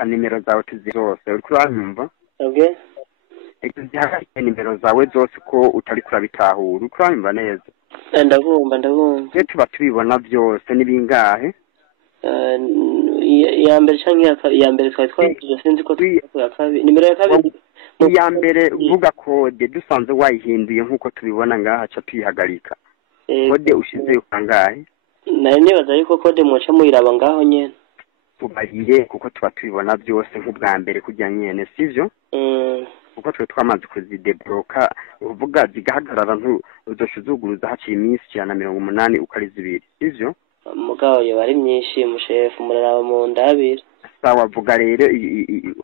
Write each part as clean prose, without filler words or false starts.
reka nimero zawe tuzirose uriko uranyumva okay reka zihagarike nimero zawe zose ko utari kurabitahura uriko uranyumva neza ndabumva twe tuba tubibona byose n'ibingahe ya mbere cyangwa ya mbere twatwaje sinzi ko ya kabiri nimero ya kabiri iya mbere vuga kode dusanze wayihinduye nkuko tubibona ngaha cha tuyihagarika kode ushize ukangahe nari nibaza yuko kode muca muyiraba ngaho nyene tubarire kuko tuba tubibona byose nk'ubwa mbere kujya nyene sivyo kuko twe twamaze kuzidebloka uvuga zigahagarara uzoshuzuguriza haciye iminsi 180 ukari zibiri sivyo mugabo yo bari myinshi mushefu muraraba mu ndabira sawa vuga rero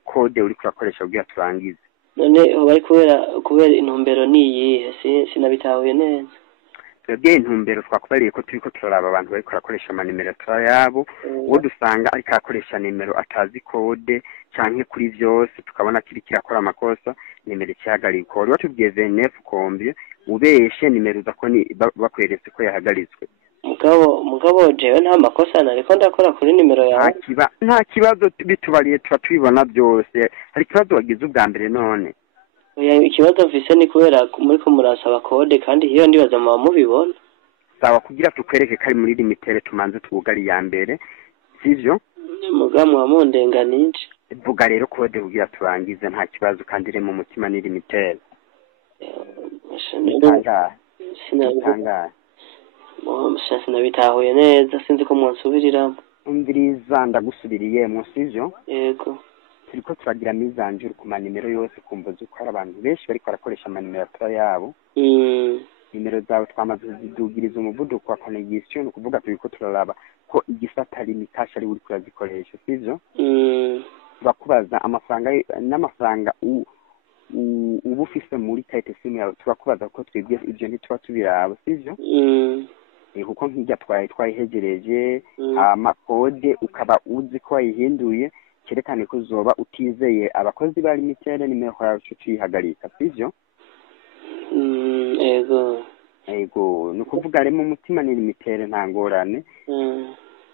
kode uri kurakoresha kugira turangize none bari kubera intumbero niyihe sinabitahuye neza twebwe intumbero twakubariye ko turiko turaraba abantu bari kurakoresha amanimero yabo uwo dusanga ariko akoresha nimero atazi kode canke kuri vyose tukabona kiri kirakora amakosa nimero cyahagarika uri watubwiye 29 kombie ubeshe nimero zakoni bakweretse ko yahagaritswe mugabo jewe nta makosa nariko ndakora kuri nimero yawe nta kibazo bitubariye tuba tubibona byose hari kibazo wagize ubwa mbere none ikibazo mfise ni kubera muri ko murasaba kode kandi hiyo ndibaza mu mubibona sawa kugira tukwereke kari muri limitere tumanze tubugari ya mbere sivyo mugamu wa mundenganije vuga rero kode kugira turangize nta kibazo kandi ire mu mutima ni limitere sinabitanga sinabitahuye neza sinzi ko mwansubirira umviriza ndagusubiriye musivyo yego turiko turagira mizanjuru ku manimero yose kumva zuko hari abantu benshi bariko barakoresha amanimero yabo nimero zawe twamaze zidugiriza umuvuduko wa connection kuvuga turiko turaraba ko igisata limitash ari uri kurazikoresha sivyo bakubaza amafaranga n'amafaranga ubu ufise muri kayite simu yawe turakubaza ko twebwe ibyo ntituba tubiraba sivyo kuko nk'ijya twayihegereje amakode ukaba uzi ko wayihinduye kerekane ko uzoba utizeye abakozi ba limitere nimero yawe tuyihagarika sivyo ego nukuvuga remo umutima ni limitere nta ngorane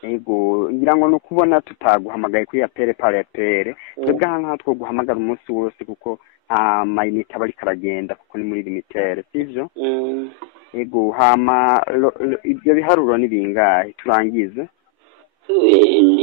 ego ngira ngo nukubona tutaguhamagaye kuri ya pere twebwe hano two guhamagara umunsi wose kuko mayinite abari karagenda kuko ni muri limitere sivyo ego hama ibyo biharuro ni bingahe turangize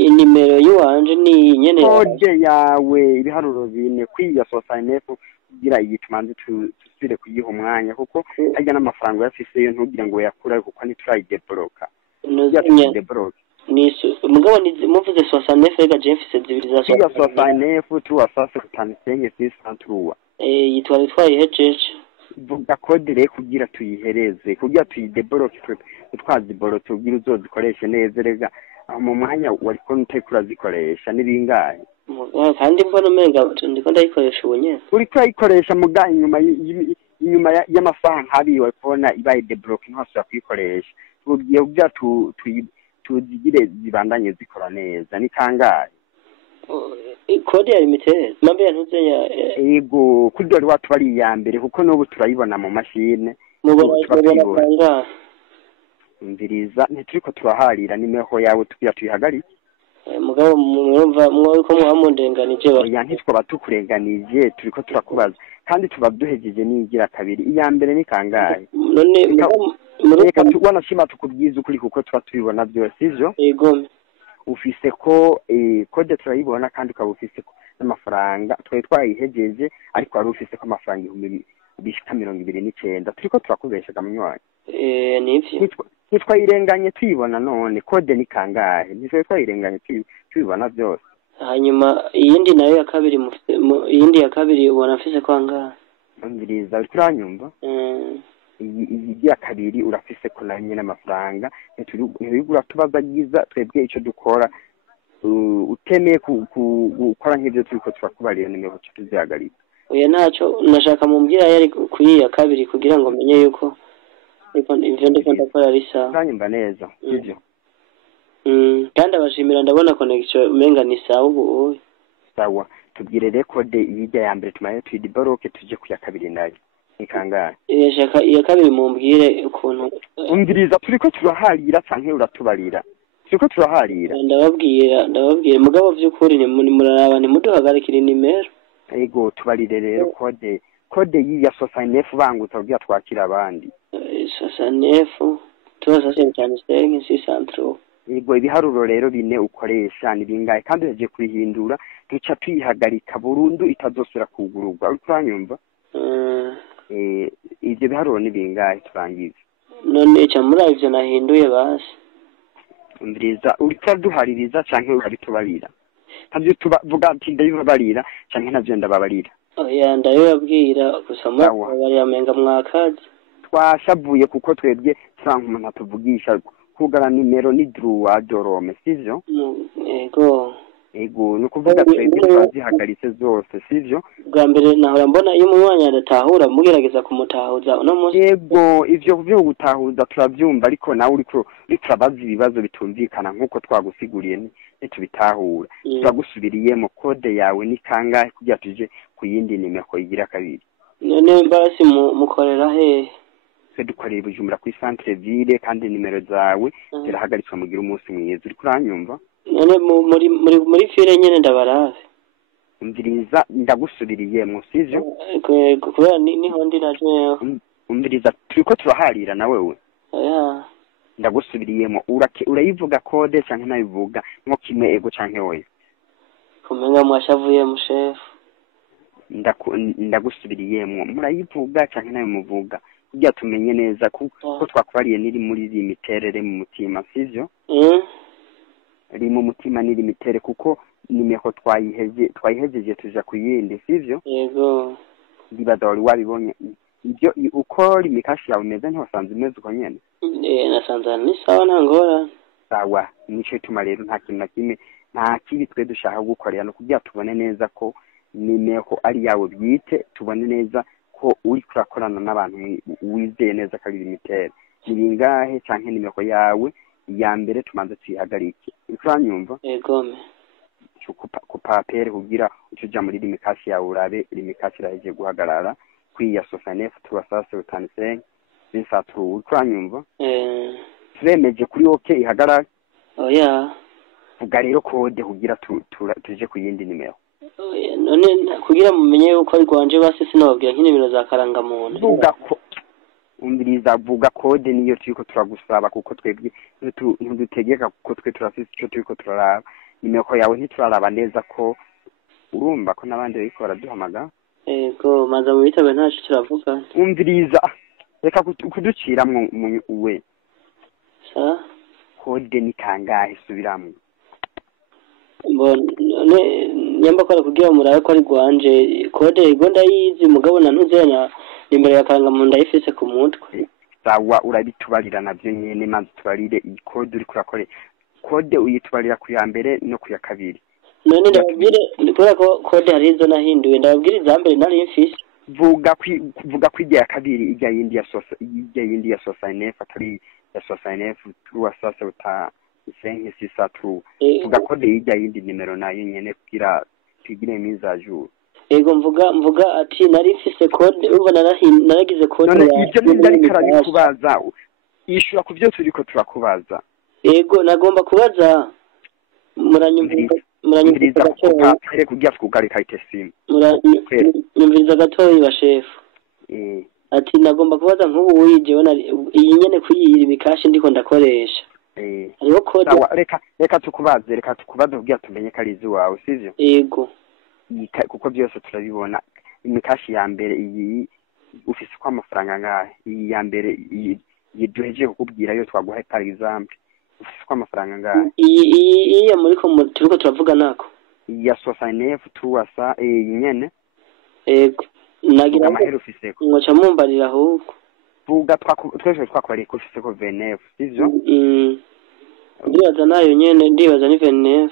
inimero y'uwanje ni nyene kode yawe ibiharuro bine kwiya sosanefu kugira yitumanze tusire kuyiha umwanya kuko ajya n'amafaranga yafise yo ntugira ngo yakura kuko ni try debloka ni mugabo ni muvuze sosanefu ega jemfise zibiri za sosanefu tu asase kutanisenye fisantuwa yitwara twayihejeje vuga kode rero kugira tuyihereze kugira tuyidebloke twaziboro tugira uzozikoreshe neza rega mu mwanya wari ko ntekura zikoresha nibingahe kandi mbona umenga ndiko ndayikoresha ubunye uri kwayikoresha muga inyuma y'amasaha nkabi wabona ibaye debloke ntose yakuyikoresha tugiye kugira tuzigire zibandanye zikora neza ni kangahe kode ya limited mambe yantuzenya ego kudori watu bari ya mbere kuko n'ubu turayibona mu mashine mubona ndiriza ntituriko turaharira nimeho yawe tugira tuyihagarike mugabo mwumva mwuko muhamundenganije ya ntitwo batukurenganije turiko turakubaza kandi tuba duhejeje nigira kabiri iya mbere ni kangahe none reka tubona shima tukubwiza ukuri kuko tuba tubibona byose ivyo yego ufise ko kode turayibona kandi ukaba ufise ko n'amafaranga twayihejeje ariko ari ufise ko amafaranga 229 turiko turakubesha gamnywaye nivyo ntitwayirenganye tuyibona none kode ni kangahe ntitwayirenganye tuyibona byose hanyuma iyindi nayo ya kabiri iyindi ya kabiri ubona afise ko angahe ndiriza uranyumva iyi ya kabiri urafise ko nanye n'amafaranga ntibigura tubazagiza twebwe ico dukora utemeye gukora nk'ibyo turiko turakubariye nimero tuzihagarika oya naco nashaka mumbwira yari kuri ya kabiri kugira ngo menye yuko ivyo ndiko ndakora ari sawa uranyumva neza sivyo kandi abashimira ndabona connection umenga ni sawa ubu sawa tubwire rekode iyijya ya mbere tumaye tuyidiboroke tuje ku ya kabiri nayo nikangara shaka iya kabiri mumbwire ukuntu umviriza turiko turaharira canke uratubarira siko turaharira ndababwira mugabo vy'ukuri ni muraraba ntimuduhagarikira inimero ego tubarire rero kode yiya sosanefu bangutse kugira twakira abandi sosanefu tubasase cyane sengi si centro ego ibiharuro rero bine ukoresha ni bingahe kandi yaje kurihindura duca tuyihagarika burundu itazosubira kugururwa uri kuranyumva ivyo biharuro ni bingahe turangiza none ca muri ivyo nahinduye basi umviriza uriko duhaririza canke urabitubarira ntabyo tuvuga ati ndabibabarira canke navyo ndababarira oya ndabibabwira gusa mwababarira menga mwakazi twashavuye kuko twebwe sanka umuntu atuvugisha kugara nimero ni droit de l'homme sivyo ego nukuvuga twebwe twazihagaritse zose sivyo bwa mbere nahora mbona iyo umwanya adatahura mugerageza kumutahuza uno munsi ego ivyo byo gutahuza turavyumva ariko nawe uriko turabaza ibibazo bitumvikana nkuko twagusiguriye nitubitahura turagusubiriyemo kode yawe ni kangahe kugira tuje ku yindi nimero igira kabiri none basi mukorera he dukorera Bujumbura kuri centre ville kandi nimero zawe zirahagaritswe mugira umunsi mwiza uri kuranyumva none muri fire nyene ndabarabe umviriza ndagusubiriye musivyo kubera niho ndi naje umviriza turiko turaharira na wewe ndagusubiriyemo urayivuga kode canke nayivuga nko kimwe ego canke oya kumenga mwashavuye mushefu ndagusubiriyemo murayivuga canke nayo muvuga kugira tumenye neza kuko twakubariye niri muri iri miterere mu mutima sivyo ri mu mutima niri mitere kuko nimeko twayihejeje tuja kuyindi sivyo yego ndibaza wari wabibonye ibyo uko limikashi yawe meze ntiwasanze imeze uko nyene nasanze ni sawa ntangora sawa nico ituma rero nta kintu na kimwe nta kibi twe dushaka gukorera no kugira tubone neza ko nimeko ari yawe bwite tubone neza ko uri kurakorana n'abantu wizeye neza ko ari limitere niringahe canke nimeko yawe ya mbere tumanze tuyihagarike uranyumva egome kupapere kugira ucuja muri limikashi yawe urabe limikashi iraheje guhagarara kwiya sosanefu tubasase utanisenge binsaturu uranyumva turemeje kuri oke ihagarara oya vuga rero kode kugira tuje ku yindi nimero none kugira mumenye uko ari gwanje basi sinababwira nk'inimero za karanga muntu vuga ko umviriza vuga kode niyo turiko turagusaba kuko twebwe ntudutegeka kuko twe turafise ico turiko turaraba nimero yawe ntituraraba neza ko urumva ko nabandi bariko baraduhamaga ego maza mu bitabe ntaco turavuga umviriza reka kuduciramwo uwe sa kode ni kangahe subiramwo nyamba kora kugira murabe ko ari gwanje kode ego ndayizi mugabo nanuzenya imbere ya karanga mu ndayifise ku mutwe sawa urabitubarira navyo nyene manzi tubarire iyi kode uri kurakore kode uyitubarira ku ya mbere no ku ya kabiri none ndabwire kubera ko kode hari izo nahinduye ndabwire izambere nari mfise vuga kwijya ya kabiri ijya yindi ya sosanefu atari ya sosanefu tuwa sasa uta isenke sisa tu vuga kode ijya yindi nimero nayo nyene kugira tugire mizajuru ego mvuga ati nari mfise code uva naragize code none ibyo ndari karabikubaza ishura ku byo turiko turakubaza ego nagomba kubaza muranyumviriza gatoya kugira tukugarika itesimu muranyumviriza gatoya bashefu ati nagomba kubaza nk'ubu wijewe iyi nyene kuyira imikashi ndiko ndakoresha hariho code reka tukubaze kugira tumenye ko ari iziwawe sivyo ego kuko byose turabibona imikashi ya mbere iyi ufise ko amafaranga ngahe iyi ya mbere yiduheje kukubwira yo twaguha par exemple ufise ko amafaranga ngahe iyi ya muri ko turiko turavuga nako ya 69 tuwasa nyene ego nagira amahera ufise ko ngoca mumbarira ahubwo vuga twese twakoreye ko ufise ko 29 sivyo ndibaza nayo nyene ndibaza ni 29